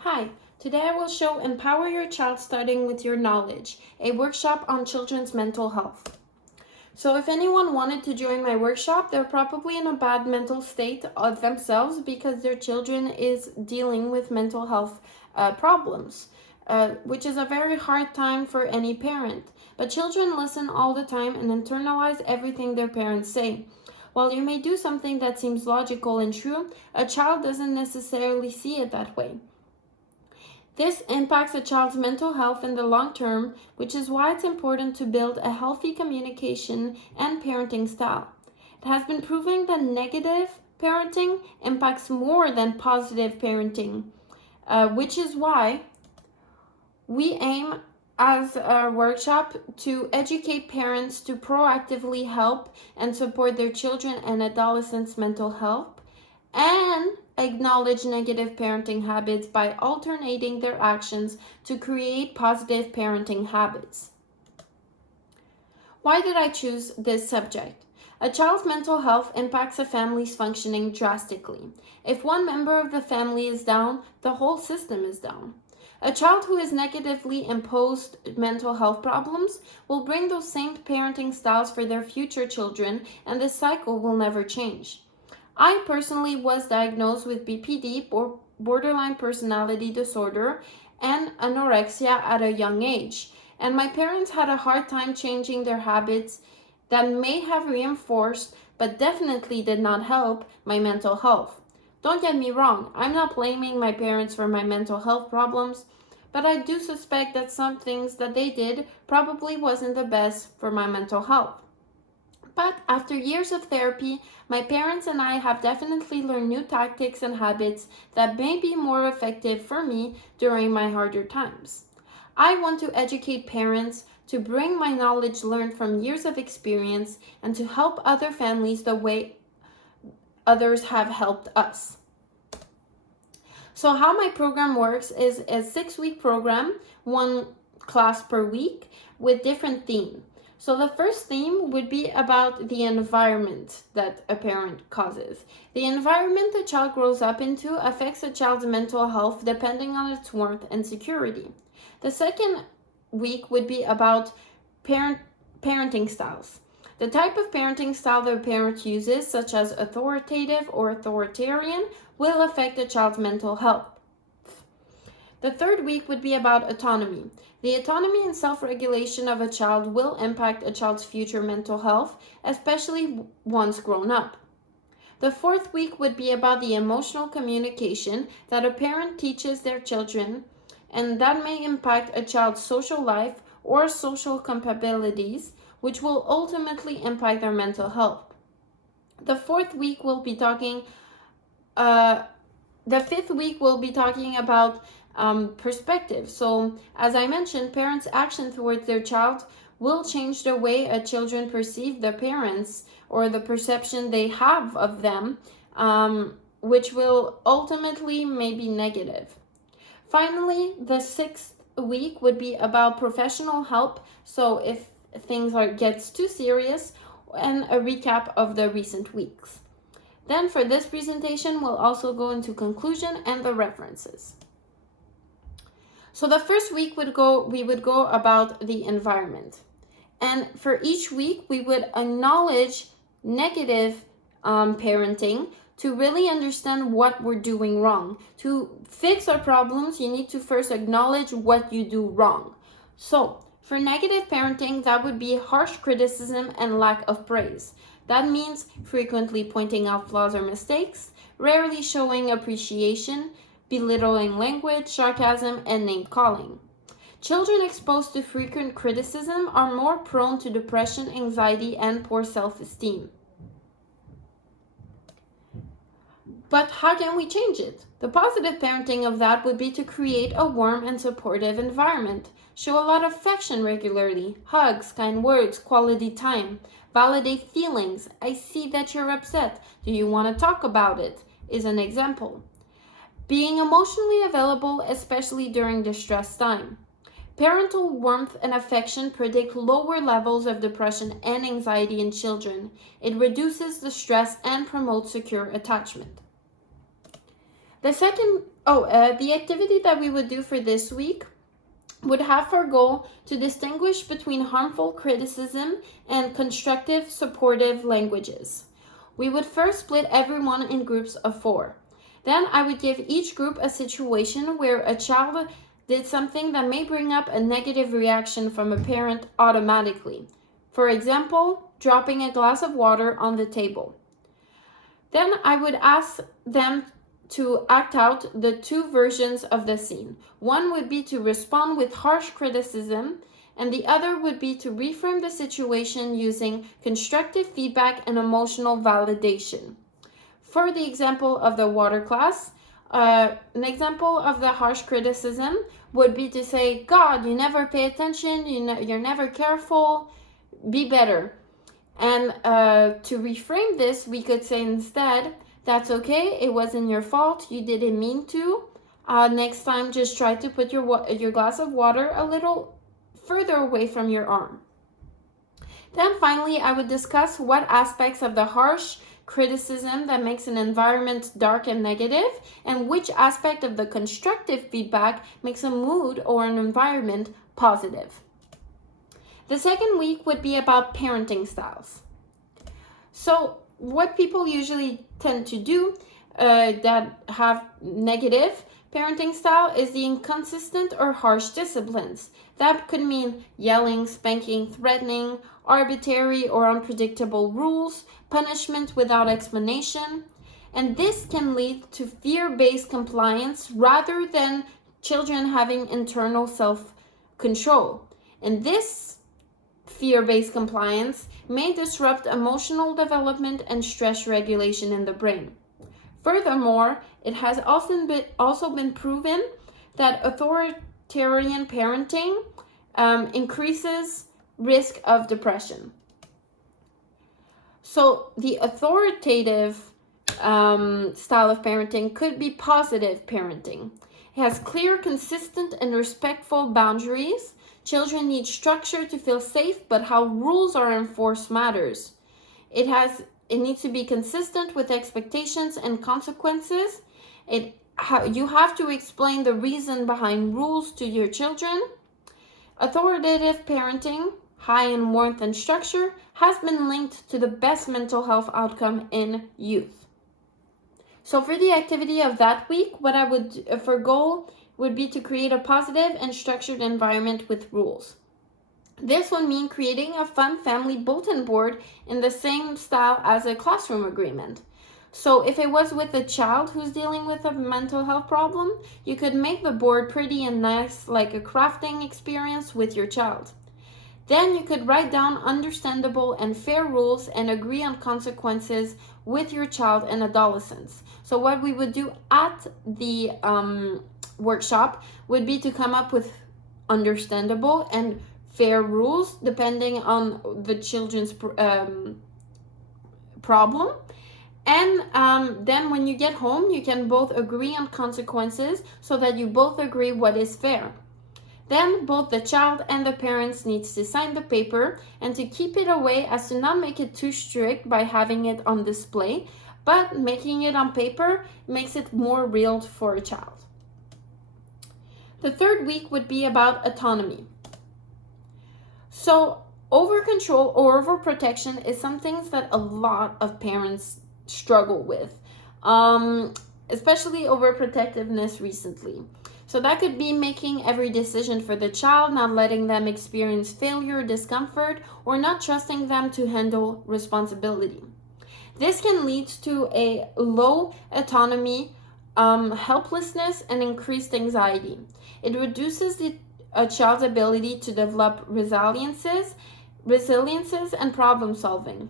Hi, today I will show Empower Your Child Starting with Your Knowledge, a workshop on children's mental health. So if anyone wanted to join my workshop, they're probably in a bad mental state of themselves because their children is dealing with mental health problems, which is a very hard time for any parent. But children listen all the time and internalize everything their parents say. While you may do something that seems logical and true, a child doesn't necessarily see it that way. This impacts a child's mental health in the long term, which is why it's important to build a healthy communication and parenting style. It has been proven that negative parenting impacts more than positive parenting, which is why we aim as a workshop to educate parents to proactively help and support their children and adolescents' mental health and acknowledge negative parenting habits by alternating their actions to create positive parenting habits. Why did I choose this subject? A child's mental health impacts a family's functioning drastically. If one member of the family is down, the whole system is down. A child who is negatively imposed mental health problems will bring those same parenting styles for their future children, and this cycle will never change. I personally was diagnosed with BPD, borderline personality disorder, and anorexia at a young age, and my parents had a hard time changing their habits that may have reinforced, but definitely did not help, my mental health. Don't get me wrong, I'm not blaming my parents for my mental health problems, but I do suspect that some things that they did probably wasn't the best for my mental health. But after years of therapy, my parents and I have definitely learned new tactics and habits that may be more effective for me during my harder times. I want to educate parents to bring my knowledge learned from years of experience and to help other families the way others have helped us. So how my program works is a 6-week program, one class per week with different themes. So the first theme would be about the environment that a parent causes. The environment the child grows up into affects a child's mental health depending on its warmth and security. The second week would be about parenting styles. The type of parenting style the parent uses, such as authoritative or authoritarian, will affect a child's mental health. The third week would be about autonomy. The autonomy and self-regulation of a child will impact a child's future mental health, especially once grown up. The fourth week would be about the emotional communication that a parent teaches their children, and that may impact a child's social life or social capabilities, which will ultimately impact their mental health. The fifth week will be talking about perspective. So, as I mentioned, parents' action towards their child will change the way a children perceive their parents or the perception they have of them, which will ultimately may be negative. Finally, the 6th week would be about professional help. So, if things gets too serious, and a recap of the recent weeks. Then for this presentation, we'll also go into conclusion and the references. So the first week we would go about the environment. And for each week, we would acknowledge negative parenting to really understand what we're doing wrong. To fix our problems, you need to first acknowledge what you do wrong. So for negative parenting, that would be harsh criticism and lack of praise. That means frequently pointing out flaws or mistakes, rarely showing appreciation, belittling language, sarcasm, and name-calling. Children exposed to frequent criticism are more prone to depression, anxiety, and poor self-esteem. But how can we change it? The positive parenting of that would be to create a warm and supportive environment. Show a lot of affection regularly, hugs, kind words, quality time. Validate feelings. I see that you're upset. Do you want to talk about it? Is an example. Being emotionally available, especially during distress time. Parental warmth and affection predict lower levels of depression and anxiety in children. It reduces the stress and promotes secure attachment. The activity that we would do for this week would have for goal to distinguish between harmful criticism and constructive supportive languages. We would first split everyone in groups of 4. Then I would give each group a situation where a child did something that may bring up a negative reaction from a parent automatically. For example, dropping a glass of water on the table. Then I would ask them to act out the 2 versions of the scene. One would be to respond with harsh criticism, and the other would be to reframe the situation using constructive feedback and emotional validation. For the example of the water class, an example of the harsh criticism would be to say, God, you never pay attention, you're never careful, be better. And to reframe this, we could say instead, that's okay, it wasn't your fault, you didn't mean to. Next time, just try to put your glass of water a little further away from your arm. Then finally, I would discuss what aspects of the harsh criticism that makes an environment dark and negative, and which aspect of the constructive feedback makes a mood or an environment positive. The second week would be about parenting styles. So what people usually tend to do that have negative parenting style is the inconsistent or harsh disciplines. That could mean yelling, spanking, threatening, arbitrary or unpredictable rules, punishment without explanation. And this can lead to fear-based compliance rather than children having internal self-control. And this fear-based compliance may disrupt emotional development and stress regulation in the brain. Furthermore, it has also been proven that authoritarian parenting increases risk of depression. So the authoritative style of parenting could be positive parenting. It has clear, consistent, and respectful boundaries. Children need structure to feel safe, but how rules are enforced matters. It needs to be consistent with expectations and consequences. You have to explain the reason behind rules to your children. Authoritative parenting, high in warmth and structure, has been linked to the best mental health outcome in youth. So for the activity of that week, what I would, for goal, would be to create a positive and structured environment with rules. This would mean creating a fun family bulletin board in the same style as a classroom agreement. So if it was with a child who's dealing with a mental health problem, you could make the board pretty and nice, like a crafting experience with your child. Then you could write down understandable and fair rules and agree on consequences with your child and adolescents. So what we would do at the workshop would be to come up with understandable and fair rules depending on the children's problem. And then when you get home, you can both agree on consequences so that you both agree what is fair. Then both the child and the parents needs to sign the paper and to keep it away as to not make it too strict by having it on display, but making it on paper makes it more real for a child. The third week would be about autonomy. So over control or over protection is some things that a lot of parents struggle with, especially overprotectiveness recently. So that could be making every decision for the child, not letting them experience failure, discomfort, or not trusting them to handle responsibility. This can lead to a low autonomy, helplessness, and increased anxiety. It reduces a child's ability to develop resiliences and problem solving.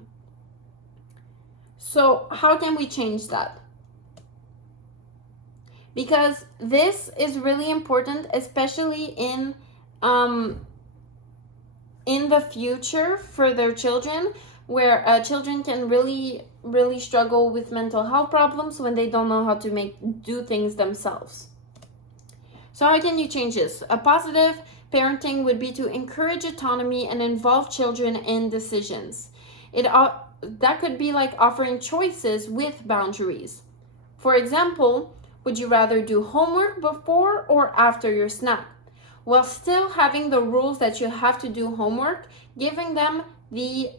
So how can we change that? Because this is really important, especially in the future for their children, where children can really struggle with mental health problems when they don't know how to do things themselves. So how can you change this? A positive parenting would be to encourage autonomy and involve children in decisions. That could be like offering choices with boundaries. For example, Would you rather do homework before or after your snack? While still having the rules that you have to do homework, giving them the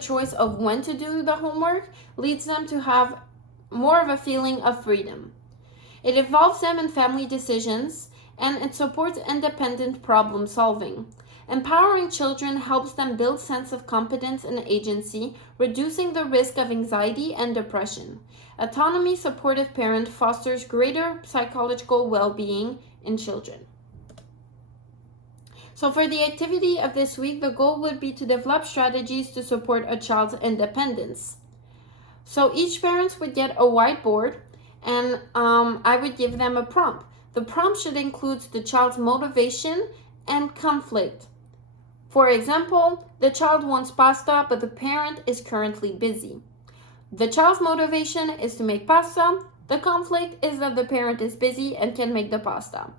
choice of when to do the homework leads them to have more of a feeling of freedom. It involves them in family decisions, and it supports independent problem solving. Empowering children helps them build sense of competence and agency, reducing the risk of anxiety and depression. Autonomy supportive parent fosters greater psychological well-being in children. So for the activity of this week, the goal would be to develop strategies to support a child's independence. So each parent would get a whiteboard, and I would give them a prompt. The prompt should include the child's motivation and conflict. For example, the child wants pasta, but the parent is currently busy. The child's motivation is to make pasta. The conflict is that the parent is busy and can make the pasta.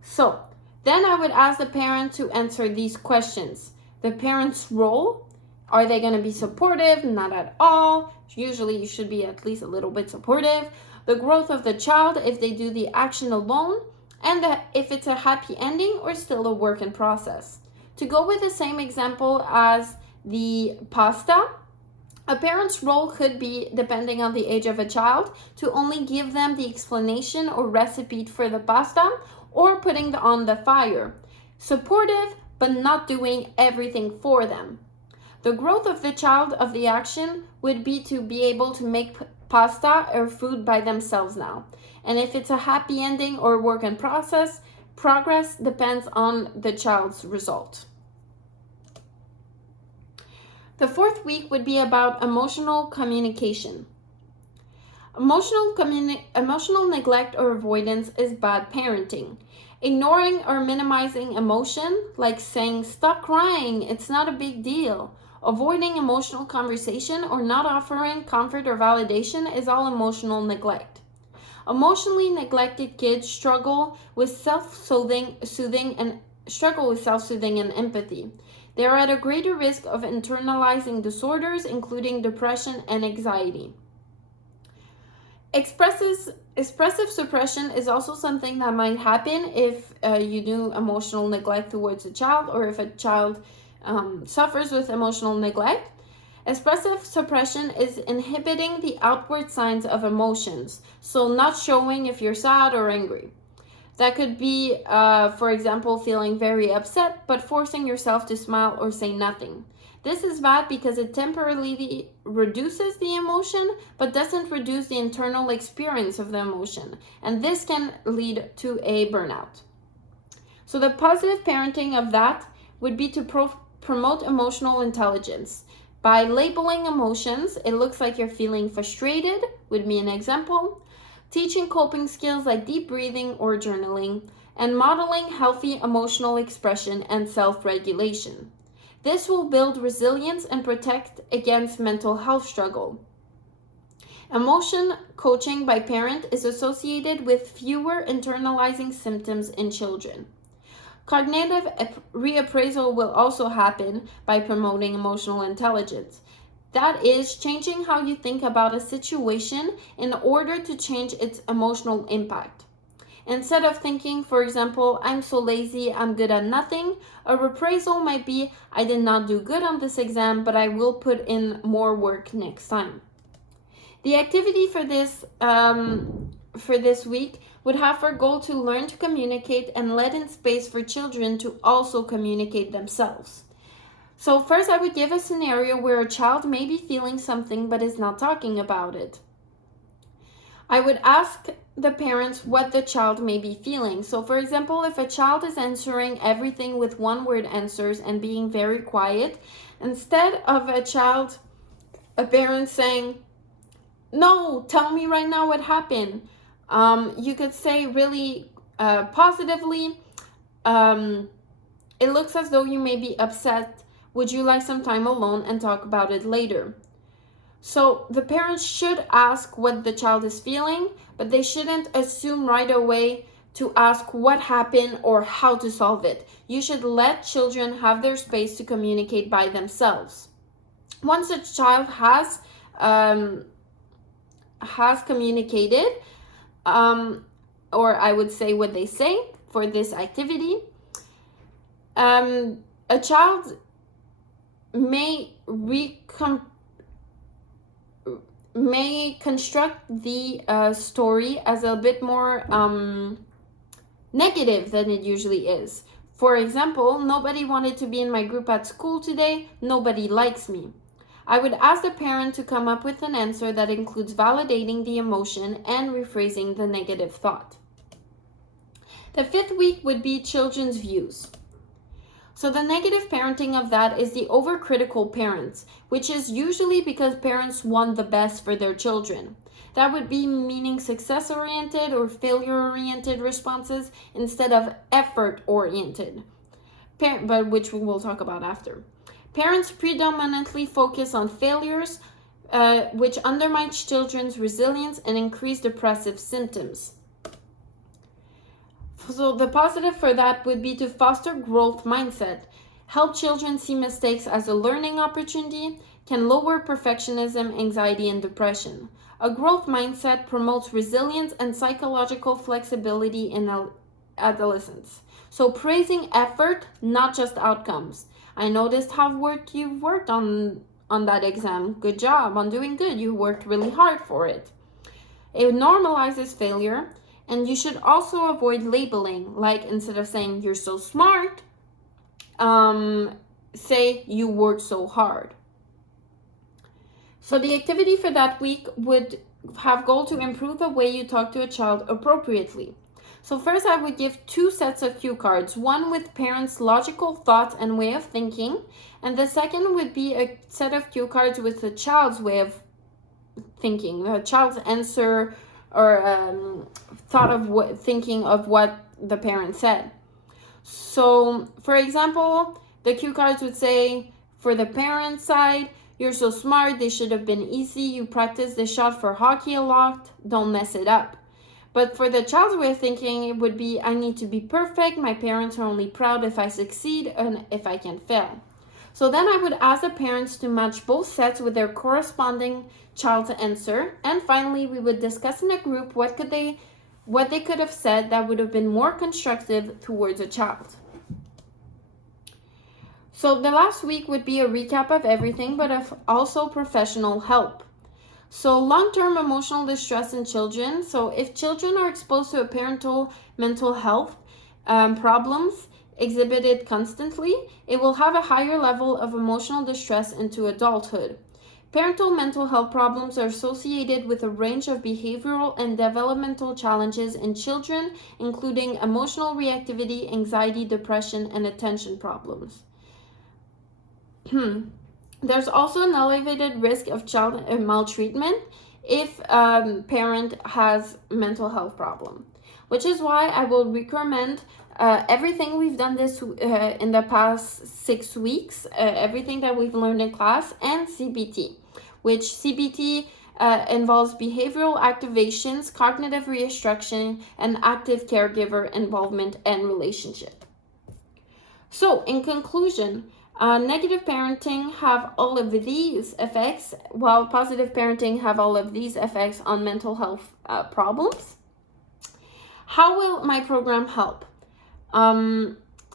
So, then I would ask the parent to answer these questions. The parent's role, are they going to be supportive? Not at all. Usually you should be at least a little bit supportive. The growth of the child, if they do the action alone, and if it's a happy ending or still a work in process. To go with the same example as the pasta, a parent's role could be, depending on the age of a child, to only give them the explanation or recipe for the pasta or putting on the fire. Supportive, but not doing everything for them. The growth of the child of the action would be to be able to make pasta or food by themselves now. And if it's a happy ending or work in process, progress depends on the child's result. The fourth week would be about emotional communication. Emotional neglect or avoidance is bad parenting. Ignoring or minimizing emotion, like saying, "Stop crying, it's not a big deal." Avoiding emotional conversation or not offering comfort or validation is all emotional neglect. Emotionally neglected kids struggle with self-soothing and empathy. They are at a greater risk of internalizing disorders, including depression and anxiety. Expressive suppression is also something that might happen if you do emotional neglect towards a child, or if a child suffers with emotional neglect. Expressive suppression is inhibiting the outward signs of emotions, so not showing if you're sad or angry. That could be, for example, feeling very upset, but forcing yourself to smile or say nothing. This is bad because it temporarily reduces the emotion, but doesn't reduce the internal experience of the emotion, and this can lead to a burnout. So the positive parenting of that would be to promote emotional intelligence. By labeling emotions, it looks like you're feeling frustrated, would be an example. Teaching coping skills like deep breathing or journaling, and modeling healthy emotional expression and self-regulation. This will build resilience and protect against mental health struggle. Emotion coaching by parent is associated with fewer internalizing symptoms in children. Cognitive reappraisal will also happen by promoting emotional intelligence. That is, changing how you think about a situation in order to change its emotional impact. Instead of thinking, for example, "I'm so lazy, I'm good at nothing," a reappraisal might be, "I did not do good on this exam, but I will put in more work next time." The activity for this week would have for goal to learn to communicate and let in space for children to also communicate themselves. So first, I would give a scenario where a child may be feeling something but is not talking about it. I would ask the parents what the child may be feeling. So for example, if a child is answering everything with one-word answers and being very quiet, instead of a parent saying, "No, tell me right now what happened," you could say really positively, "It looks as though you may be upset. Would you like some time alone and talk about it later?" So the parents should ask what the child is feeling, but they shouldn't assume right away to ask what happened or how to solve it. You should let children have their space to communicate by themselves. Once a child has has communicated, or I would say what they say for this activity. A child may construct the story as a bit more negative than it usually is. For example, nobody wanted to be in my group at school today, nobody likes me. I would ask the parent to come up with an answer that includes validating the emotion and rephrasing the negative thought. The fifth week would be children's views. So the negative parenting of that is the overcritical parents, which is usually because parents want the best for their children. That would be meaning success-oriented or failure-oriented responses instead of effort-oriented, but which we will talk about after. Parents predominantly focus on failures, which undermines children's resilience and increase depressive symptoms. So the positive for that would be to foster growth mindset, help children see mistakes as a learning opportunity, can lower perfectionism, anxiety, and depression. A growth mindset promotes resilience and psychological flexibility in adolescence. So praising effort, not just outcomes. I noticed how you've worked on that exam. Good job on doing good. You worked really hard for it. It normalizes failure. And you should also avoid labeling, like instead of saying you're so smart, say you worked so hard. So the activity for that week would have goal to improve the way you talk to a child appropriately. So first I would give 2 sets of cue cards, one with parents' logical thoughts and way of thinking, and the second would be a set of cue cards with the child's way of thinking, the child's answer or thinking of what the parent said. So, for example, the cue cards would say, for the parent side, you're so smart, they should have been easy, you practice the shot for hockey a lot, don't mess it up. But for the child's way of thinking, it would be, I need to be perfect, my parents are only proud if I succeed and if I can fail. So then I would ask the parents to match both sets with their corresponding child's answer. And finally, we would discuss in a group what they could have said that would have been more constructive towards a child. So the last week would be a recap of everything, but of also professional help. So long-term emotional distress in children. So if children are exposed to a parental mental health problems exhibited constantly, it will have a higher level of emotional distress into adulthood. Parental mental health problems are associated with a range of behavioral and developmental challenges in children, including emotional reactivity, anxiety, depression, and attention problems. There's also an elevated risk of child maltreatment if parent has mental health problem, which is why I will recommend everything we've done in the past 6 weeks, everything that we've learned in class, and CBT, which CBT involves behavioral activations, cognitive restructuring, and active caregiver involvement and relationship. So, in conclusion, negative parenting have all of these effects, while positive parenting have all of these effects on mental health problems. How will my program help?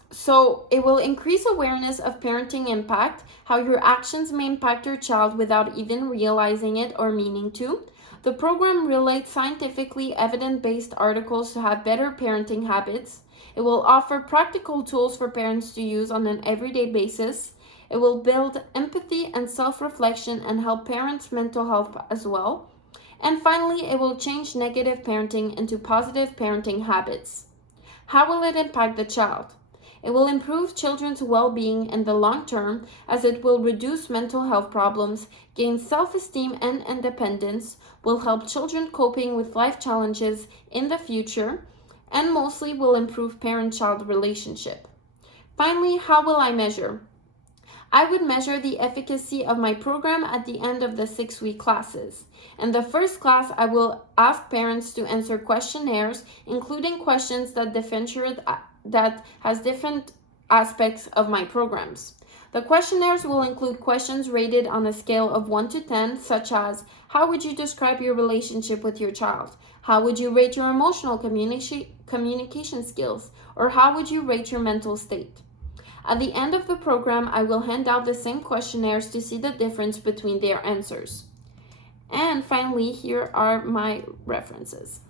So it will increase awareness of parenting impact, how your actions may impact your child without even realizing it or meaning to. The program relates scientifically evidence-based articles to have better parenting habits. It will offer practical tools for parents to use on an everyday basis. It will build empathy and self-reflection and help parents' mental health as well. And finally, it will change negative parenting into positive parenting habits. How will it impact the child? It will improve children's well-being in the long term as it will reduce mental health problems, gain self-esteem and independence, will help children coping with life challenges in the future, and mostly will improve parent-child relationship. Finally, how will I measure? I would measure the efficacy of my program at the end of the 6-week classes. In the first class, I will ask parents to answer questionnaires, including questions that has different aspects of my programs. The questionnaires will include questions rated on a scale of 1 to 10, such as, how would you describe your relationship with your child? How would you rate your emotional communication skills? Or how would you rate your mental state? At the end of the program, I will hand out the same questionnaires to see the difference between their answers. And finally, here are my references.